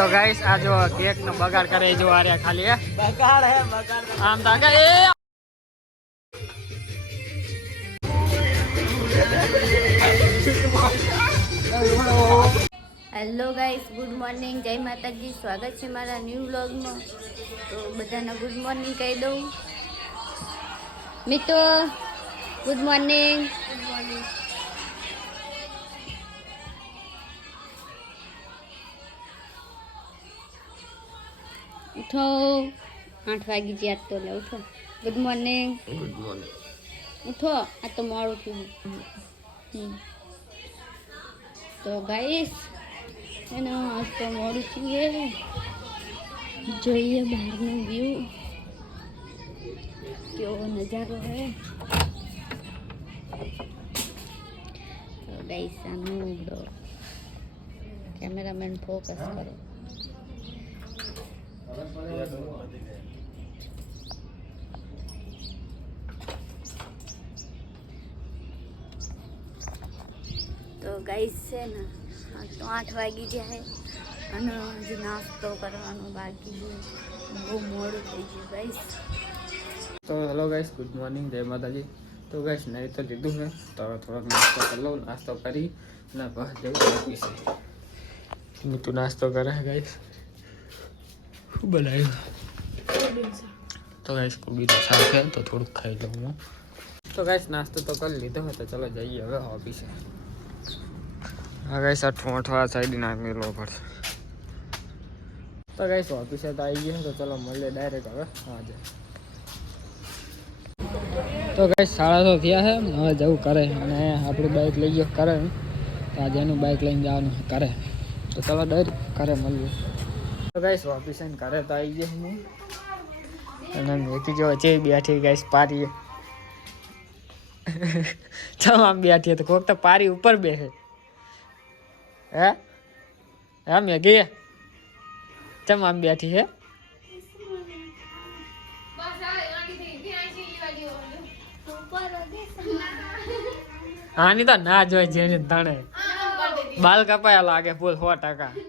તો ગાઈસ આ જો કેક નો બગાડ કરે જો આર્યા ખાલી હે બગાડ હે બગાડ આમ તાકે એ હેલો ગાઈસ, ગુડ મોર્નિંગ, જય માતાજી. સ્વાગત છે મારા ન્યૂ વ્લોગમાં. તો બધાને ગુડ મોર્નિંગ કહી દઉં. મિત્રો ગુડ મોર્નિંગ. ઉઠો, 8 વાગી ગયા તો લે ઉઠો. Good morning. Good morning. ઉઠો, આ તો મોડું થયું. તો ગાઈસ એનો આજ તો મોડું થયું. જોઈએ બહારનો વ્યૂ, કેવો નજારો હે. તો ગાઈસ આનું કેમેરામેન ફોકસ કરો. તો ગાઈસ છે ને તો 8 વાગી ગયા છે અને હજી નાસ્તો કરવાનો બાકી છે. બહુ મોડું થઈ ગયું ગાઈસ. તો હેલો ગાઈસ, ગુડ મોર્નિંગ, જય માતાજી. તો ગાઈસ નહીં તો લીધું છે તો થોડોક નાસ્તો કરી લઉં. નાસ્તો કરી અને બસ જવું ઓફિસે. મીઠું નાસ્તો કરે ગાઈસ. શું બનાવ્યું? તો ગાઈસ કોબીનું શાક છે તો થોડુંક ખાઈ લઉં હું. તો ગાઈસ નાસ્તો તો કરી લીધો હોય તો ચલો જઈએ હવે ઓફિસે. હા ગાઈસ આ ઠોંઠવા સાઈડ નાખી લો પડશે. તો ગાઈસ ઓફિસે તો આવી ગયા તો ચલો મળીએ ડાયરેક્ટ હવે આજે. તો ગાઈસ 6:30 થયા છે. હવે જવું કરે અને આપણું બાઇક લઈ ગયો કરે તો આજે એનું બાઇક લઈને જવાનું કરે. તો ચલો ડાયરેક્ટ કરે મળીએ. તો ગાઈસ ઓફિસે કરે તો આવી ગયો હું અને મેથી જો છે બેઠી ગાઈસ પારી ચમ આમ બેઠી તો કોક તો પારી ઉપર બેસે હે હા મેઘી ચમ આમ બેઠી હે આની તો ના જોઈ જેને તણે બાલ કપાયા લાગે ફૂલ 100%.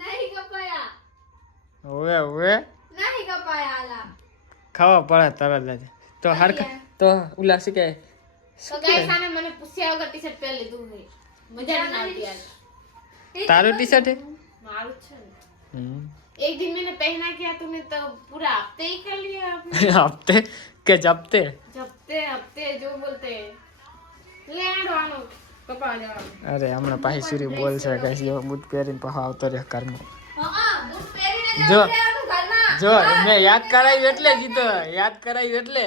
હવે હવે ખાવા પડે તરત જ તો હરખ તો ઉલા શી કે તો ગાઈસ આને મને પૂછ્યા વગર ટી-શર્ટ પહેરી લીધું છે. મજા ન આવતી યાર. તારું ટી-શર્ટ है मारू छे एक दिन मैंने पहना किया तूने तो पूरा हफ्ते ही कर लिया आपने. हफ्ते के जबते हफ्ते जो बोलते हैं ले आनो कपा जाओ. अरे हमने पाही सूरी बोल છે ગાઈસ જો બૂટ પહેરીને પાછો આવતો રહ્યો ઘરમાં. बूट पहरीने જો जाओ घरमा. જો મેં યાદ કરાવ્યું એટલે જીતો યાદ કરાવ્યું એટલે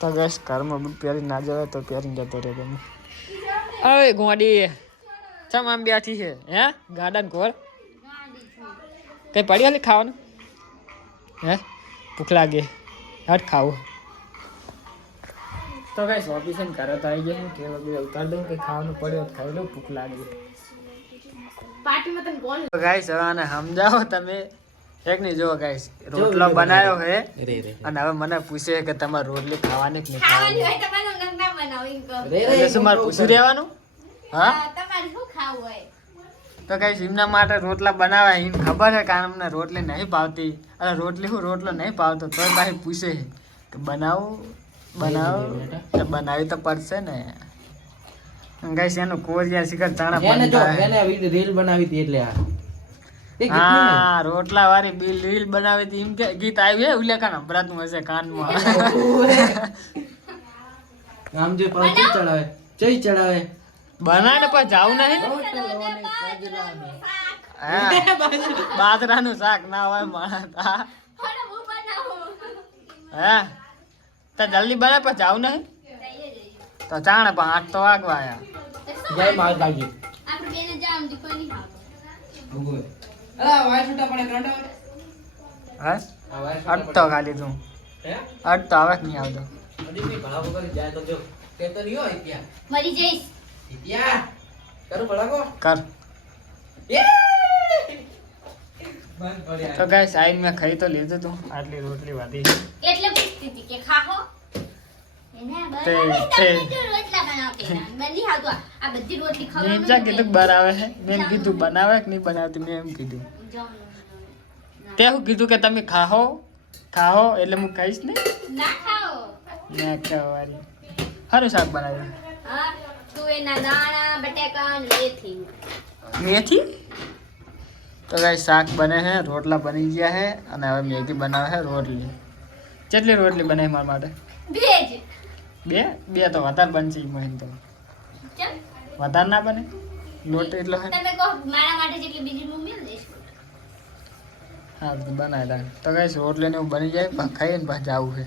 તો ગાઈસ ઘરમાં બૂટ પહેરીને ના જવાય તો પહેરીને જતો રહ્યો તમે. અરે ગોડી ચમ આમ બેઠી છે હે ગાર્ડન કોર કઈ પડી હાલી ખાવાનું હે ભૂખ લાગે હટ ખાવું. તો ગાઈસ ઓફિસે ઘરે તો આવી ગયા કે વગર ઉતાર દઉં કે ખાવાનું પડ્યો તો ખાઈ લઉં ભૂખ લાગી. पार्टी में तन कौन તો ગાઈસ હવે આને સમજાવો તમે એક ની જો ગાઈસ રોટલો બનાવ્યો હે અને હવે મને પૂછે કે તમારે રોટલી ખાવાની કે નહીં ખાવાની. હોય તો મને નંગના બનાવો ઇનકો. એટલે શું મારે પૂછી રહેવાનું હા તમારે શું ખાવું હોય? તો ગાઈસ એમના માટે રોટલા બનાવ્યા એને ખબર છે કે અમને રોટલી નહીં ભાવતી અને રોટલી હું રોટલો નહીં ભાવતો તોય પાછી પૂછે કે બનાવો તો બનાવી તો પડશે ને. ગાઈસ એનું કોરિયા શિખર ચાણા એને રીલ બનાવી હતી એટલે હા રોટલા વાળી બિલ રીલ બનાવી હતી એમ કે ગીત આવ્યું હે ઉલ્લેખન સંભળાતું હશે કાનમાં. આમ જે પાછી ચડાવે બનાવે ને પણ જાવું નહીં હા બાજરાનું શાક ના હોય માણા હે તો જલ્દી બનાવે પણ જાવું નહીં તો ચાણે પણ 8 તો વાગવા આયા. જય માતાજી. આપણે બેને જામ દીકો નહીં ખાતો. અલા વાય છૂટા પડે કાંડો હા આ વાય અટ તો ખાલી તું હે અટ તો આવે કે નહીં આવતો અડી ની ભલા વગર જાય તો જો કે તો નહીં હોય ત્યાં મરી જઈશ. ત્યાં કરું ભલાકો કર. એ બંધ પડ્યા તો ગાઈસ આઈને મેં ખાઈ તો લીધું તું આટલી રોટલી વાધી એટલે પૂછતી હતી કે ખાહો નીચા કીધું બનાવે છે મેં કીધું બનાવે કે નહીં બનાવતી મેં એમ કીધું તે હું કીધું કે તમે ખાઓ એટલે હું ખાઈશ ને ના ખાવારી સારું શાક બનાવ્યું મેથી તો ગાઈસ શાક બને છે રોટલા બની ગયા છે અને હવે મેગી બનાવે છે રોટલી કેટલી રોટલી બનાવી મારા માટે બે તો વધારે બનશે મહિન તો વધારે ના બને લોટ એટલો હે હા બનાવી દે તો ગાઈસ રોટલી ને એવું બની જાય પછી ખાઈએ ને પાછું જવું છે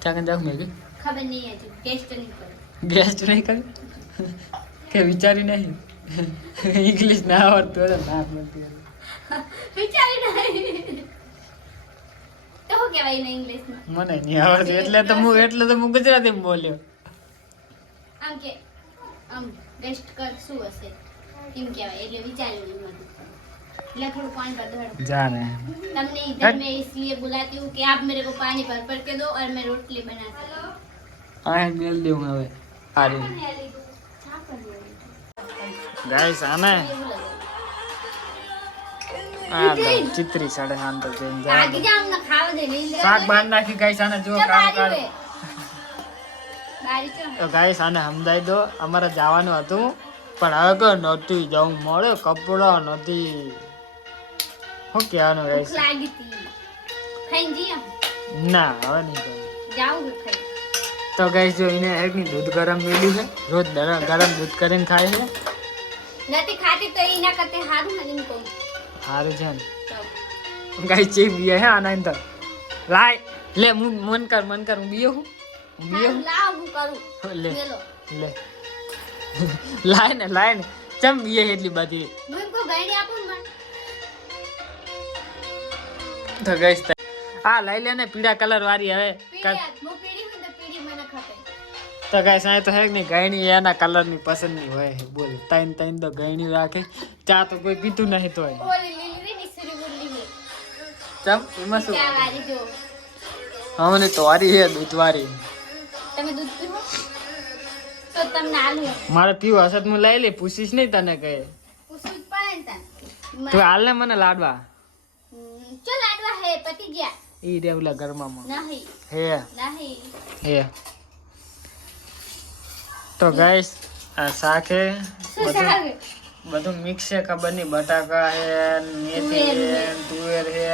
ક્યાં જાવ મેગી ખબર નહીં હતી ગેસ્ટ નહીં કરી કે વિચારી નહીં ઇંગ્લિશ ના આવડતું હોય ના નથી વિચારી નહીં તો શું કહેવાય ને ઇંગ્લિશમાં મને નહીં આવડતું એટલે તો હું ગુજરાતીમાં બોલ્યો આમ કે આમ બેસ્ટ કર શું હશે એમ કહેવાય એટલે વિચાર્યું નહીં મને એટલે થોડું પાણી ભર दो जाने तुमने इधर मैं इसलिए बुलाती हूँ कि आप मेरे को पानी भर के दो और मैं रोटली बना सकूं आए मिल दूं હવે આરે ગાઈસ આને આ તો ચિત્રી સાડે આમ તો જેમ आगे जाम ना खावा दे नहीं શાક બાર નાખી ગાઈસ આને જો કામ કર बारी चो તો ગાઈસ આને સમજાઈ દો અમારે જવાનું હતું પણ હવે કે નહોતું જવું મળે કપડા નથી શું કહેવાનું ગાઈસ भूख लागी थी खाई जी हम ના હવે નહીં કરું जाओगे खाई તો ગાઈસ જો એને એકની દૂધ ગરમ મેલ્યું છે રોજ ગરમ દૂધ કરીને ખાય છે નથી ખાતી તો ઈના કરતે હારું મને એમ કહું સારું છે ને તો ગાઈસ ચી બીએ હે આના અંદર લાય લે મન કર હું બીયો હું લાવ હું કરું લે મેલો લે લાય ને ચમ બીએ એટલી બધી હું કો ગાડી આપું મને તો ગાઈસ આ લઈ લે ને પીળા કલર વાળી હવે પીડી હું પીડી હું તો પીડી મને ખપે તો ગાઈસ આ તો હે ને ગાયણી એના કલર ની પસંદ ની હોય બોલ તૈન તો ગાયણી રાખે ચા તો કોઈ પીતું નહીં તોય ઓલી લીલી રે નિસરી બોલી મે ચમ એમાં શું ક્યાં વાળી જો હમને તો વારી હે દૂધવારી તમે દૂધ પીવો તો તમને આલુ મારે પીવું હશે તો હું લઈ લે પૂછીશ નહીં તને કહે ઉસું પડે ને તું હાલ ને મને લાડવા ચો લાડવા હે પતિ ગયા ઈ રે ઓલા ઘરમાં નહીં હે નહીં હે તો ગાઈસ આ શાક હે શું સાગે બધું મિક્સ છે ખબર નહીં બટાકા હે મેથી હે તુવેર હે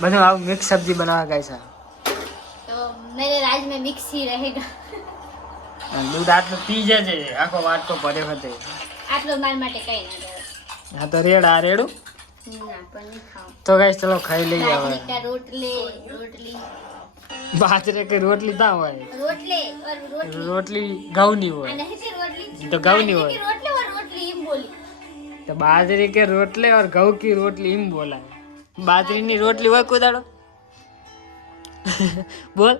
બધું આવું મિક્સ સબ્જી બનાવવા ગાઈસ तो मेरे राज में मिक्स ही रहेगा દૂધ આટલું પી જજે આખો વાટકો ભર્યો હતો આટલો માર માટે કઈ ના દે હા તો રેડ આ રેડું ના પણ નહીં ખાઓ તો ગાઈસ ચલો ખાઈ લઈએ હવે बाजरे का रोटली બાજરે કે રોટલી ના હોય रोटले और रोटली રોટલી ઘઉંની હોય नहीं थी रोटली तो गाँव नहीं बाजरे हुआ। की रोटली और रोटली हिम बोली तो बाजरे के रोटले और घઉં की रोटली એમ બોલાય બાજરીની રોટલી હોય કુદાડો બોલ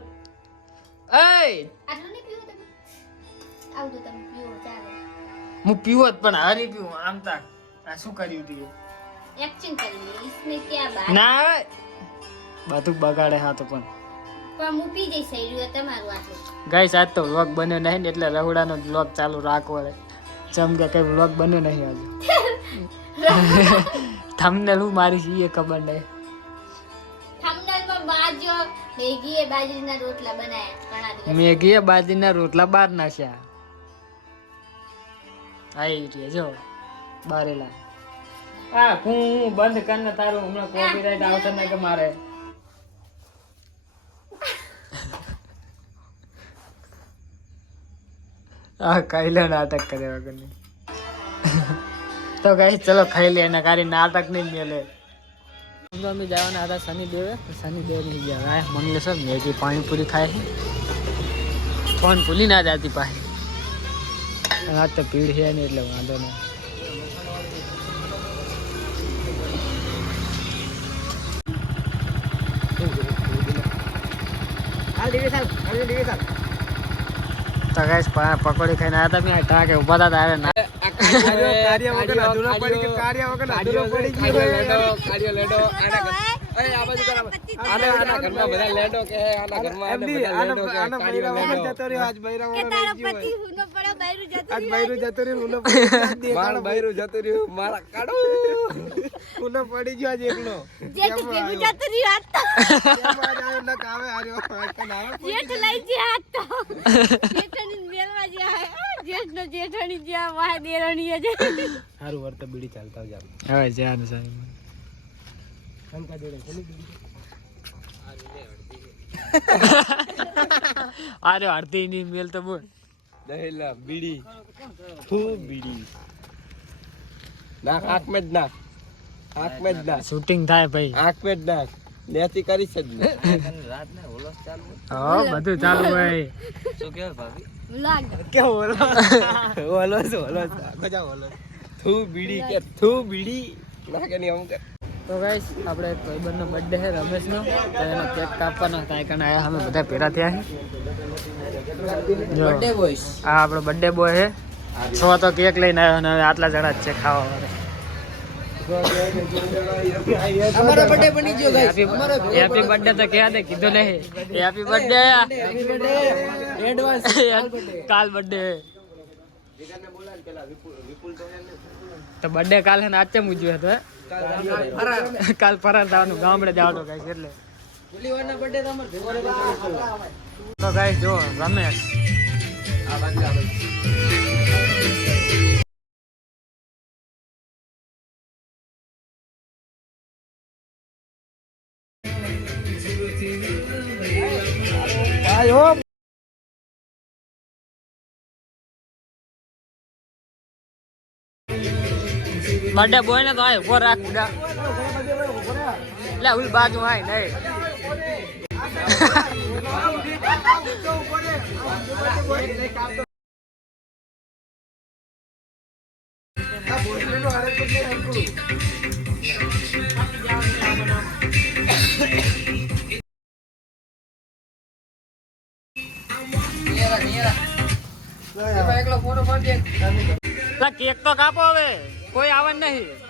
એય આટલું નહીં પીવું તમે આવું તો તમે પીવો ચાલે હું પીવો જ પણ હારી પીવું આમ તા આ શું કર્યું તું एक्शन करेंगे इसमें क्या बात ના આવે બધું બગાડે હા તો પણ પણ હું પી જઈશ સહી રહ્યું તમારું આટલું ગાઈસ આજ તો વ્લોગ બન્યો નહીં ને એટલે રहुડાનો વ્લોગ ચાલુ રાખવો પડે જેમ કે કઈ વ્લોગ બન્યો નહીં આજે થંબનેલ હું મારી છે એ ખબર નહીં થંબનેલમાં બાજો મેગીએ બાજરીના રોટલા બનાયા ઘણા દિવસ મેગીએ બાજરીના રોટલા બાર નાખ્યા આઈ રહ્યા જો બારેલા આ હું બંધ કરીને તારું હમણાં કોપીરાઈટ આવશે ને કે મારે આ કઈલે નાટક કરે વગરની તો ગાઈસ ચલો ખાઈ લે એના કારી નાટક નહીં મેલે અમે જવાના હતા શનિદેવ ની ગયા મંગલેશ્વર મેગી પાણીપુરી ખાય છે ફોન ભૂલી ના જતી પાસે આ તો ભીડ છે ને એટલે વાંધો નહીં તો ગાઈસ પકોડી ખાઈને આવ્યા હતા મેં ટાકે ઉભા હતા તારે ના કાર્ય વગર અધૂરો પડી ગયો આના ઘરમાં બધા લેડો કે આના ઘરમાં બધા લેડો કે કાળીઓ લેડો જતો રહ્યો આજ બૈરા કે તારો પતિ હુનો પડો બૈરું જતું આજ બૈરું જતો રહ્યો હુનો પડી માર બૈરું જતો રહ્યો મારા કાડો હુનો પડી ગયો આજ એકલો જેઠ ભેગું જતું રહ્યું આજ તો કેમ આજ આયો ન કાવે આર્યો જેઠ લઈ જી આજ તો જેઠની મેલવા જ્યાં જેઠનો જેઠણી જ્યાં વાહ દેરણીએ જે સારું વર્ત બીડી ચાલતા જાવ હવે જ્યાં સાહેબ કંકા જોડે કોની બીડી અરે અડધી ની મેલ તો બોલ દહેલા બીડી ખૂબ બીડી નાખ આંખ મેં જ નાખ આંખ મેં જ નાખ શૂટિંગ થાય ભાઈ આંખ મેં જ નાખ લેતી કરી છે જ રાત ને હોલસ ચાલુ હા બધું ચાલુ ભાઈ શું કે ભાભી લાગ કે હોલસ હોલસ કજા હોલસ થૂ બીડી કે થૂ બીડી ના કે નહીં અમુક તો ગાઈસ આપણે ભાઈબંધનો બર્થડે છે રમેશનો તો એનો કેક કાપવાનો થાય કારણ આયા અમે બધા ભેગા થયા છે બર્થડે બોય આ આપણો બર્થડે બોય છે છો તો કેક લઈને આવ્યો અને હવે આટલા જણા જ છે ખાવા વાળા हमारा बर्थडे बनी जो गाइस હેપી બર્થડે તો કહે દે કીધું નહીં હેપી બર્થડે एडवांस કાલ બર્થડે તો બર્થડે કાલ હે ને આજે મૂજ્યો હતો કાલ ફરાર થવાનું ગામડે જવાનું ગાઈસ એટલે पुलीवाना बर्थडे तो हमर भेगो તો ગાઈસ જો રમેશ आ बाजू આયો બર્થડે બોય ને તો આય ઉભો રાખ ઉડા લે ઉલ બાજુ આય નહીં एकलो फोटो पाड दे કેક તો કાપો હવે કોઈ આવન નહીં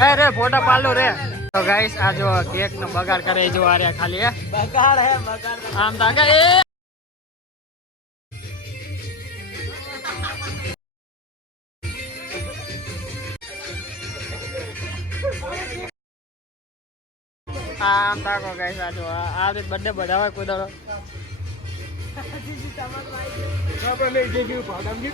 અરે ફોટો પાડો રે તો ગાઈસ આ જો કેક નો બગાડ કરે જો આ રે ખાલી હે બગાડ હે બગાડ આમ તાકે એ આમ તાકો ગાઈસ આ જો આ રીતે બર્થડે બધાવા કોઈ દાડો આપણે લઈ જઈ ભાગમ ની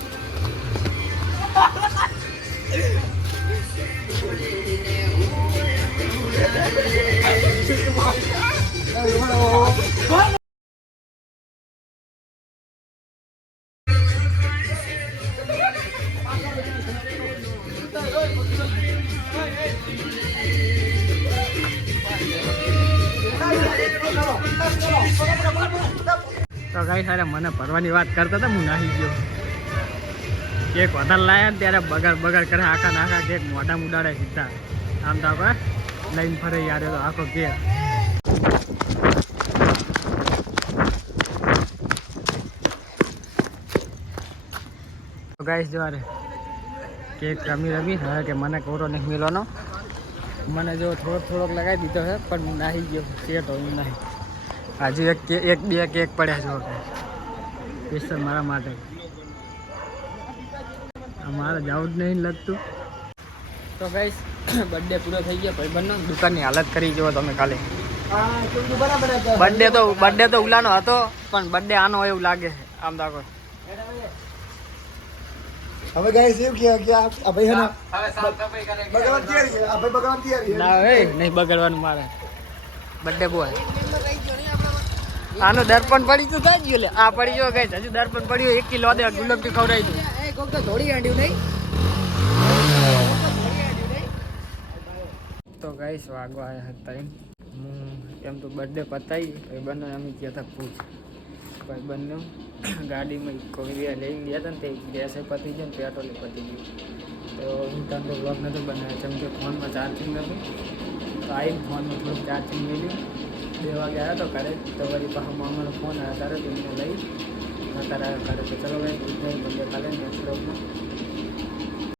તો ગાઈસ અરે મને ભરવાની વાત કરતા હતા હું નાહી ગયો કેક વધારે લાયા ને ત્યારે બગાડ કરે આખા કેક મોઢા ઉડાડે સીધા આમ તો લઈને ફરે યાર તો આખો કેક ગાઈસ જો અરે કેક રમી હવે કે મને કોરો નહીં મિલવાનો મને જો થોડોક લગાવી દીધો છે પણ હું નાહી ગયો સેટ હોય નહીં હજુ એક બે કેક પડ્યા છો સ્પેશિયલ મારા માટે મારે જવું જ નહીં લગતું તો ગાઈસ બર્થડે પૂરો થઈ ગયો ભાઈબંધનો દુકાનની હાલત કરી જુઓ તમે કાલે બર્થડે તો ઉલાનો હતો પણ બર્થડે આનો એવું લાગે આમ દાખો હવે ગાઈસ એવું કે આ ભાઈ હે હવે સાફ સફાઈ કરે બગાવન તૈયાર છે આ ભાઈ બગાવન તૈયાર છે ના હે નહીં બગડવાનું મારે બર્થડે બોય આનો દર્પણ પડી તો થઈ ગયું લે આ પડી ગયો ગાઈસ હજુ દર્પણ પડ્યું 1 કિલો દે ગુલાબી ખવડાવી દઉં એ કોક તો થોડી આંડ્યું નહીં તો ગાઈસ ગાઈસ વાગવા આવ્યા હતા એમ તો બર્થડે પતાવી ભાઈ બંને અમે ગયા હતા પૂછ ભાઈ બંને ગાડીમાં કોઈ લઈને ગયા હતા ને તે ગેસે પતી ગયો ને પેટ્રોલ પતી ગયું તો હું તમને બ્લોગ નહોતો બનાવ્યો કેમ કે ફોનમાં ચાર્જિંગ નહોતું તો આવી ફોનમાં થોડુંક ચાર્જિંગ મેળ્યું 2 વાગે આવ્યો તો ઘરે તો વળી પાછો મામાનો ફોન આવ્યો ત્યારે તો એમને લઈ અત્યારે ઘરે તો ચલો ભાઈ કાલે નેક્સ્ટ બ્લોગમાં